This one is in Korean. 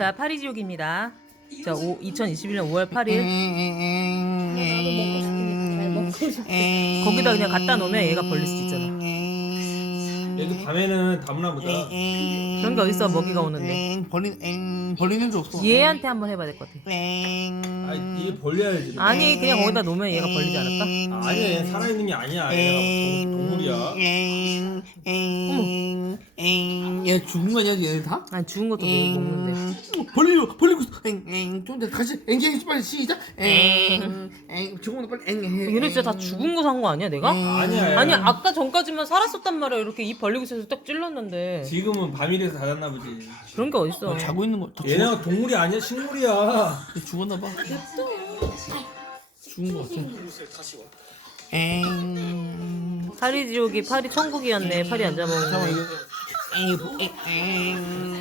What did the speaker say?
자, 파리지옥입니다. 자, 오, 2021년 5월 8일. 거기다 그냥 갖다 놓으면 얘가 벌릴 수 있잖아. 여기 밤에는 다무나 보다. 그런 게 어딨어, 먹이가 오는데. 벌린 벌리는 줄 없어. 얘한테 한번 해봐야 될 것 같아. 아, 이게 벌려야지. 아니, 그냥 거기다 놓으면 얘가 벌리지 않을까? 아, 아니야, 얘 살아있는 게 아니야. 얘가 동, 동물이야. 얘 죽은 거 아니야 얘네 다? 아니, 죽은 것도 내 먹는데. 벌리고 벌리고 있어. 엥 엥 좀더 같이 엥엥 빨리 시작. 엥엥 죽은 거 빨리 엥 엥. 얘네 진짜 다 죽은 거 산 거 아니야, 내가? 아니야. 얘. 아니, 아까 전까지만 살았었단 말이야. 이렇게 입 벌리고 있어서 딱 찔렀는데. 지금은 밤이라서 닫았나 보지. 그런 게 어딨어. 자고 있는 거. 다 죽었, 얘네가 동물이 아니야, 식물이야. 죽었나 봐. 죽은 거 같아. 엥. 파리 지옥이 파리 천국이었네. 파리 안 잡아먹는 거. 엥. 엥. 엥.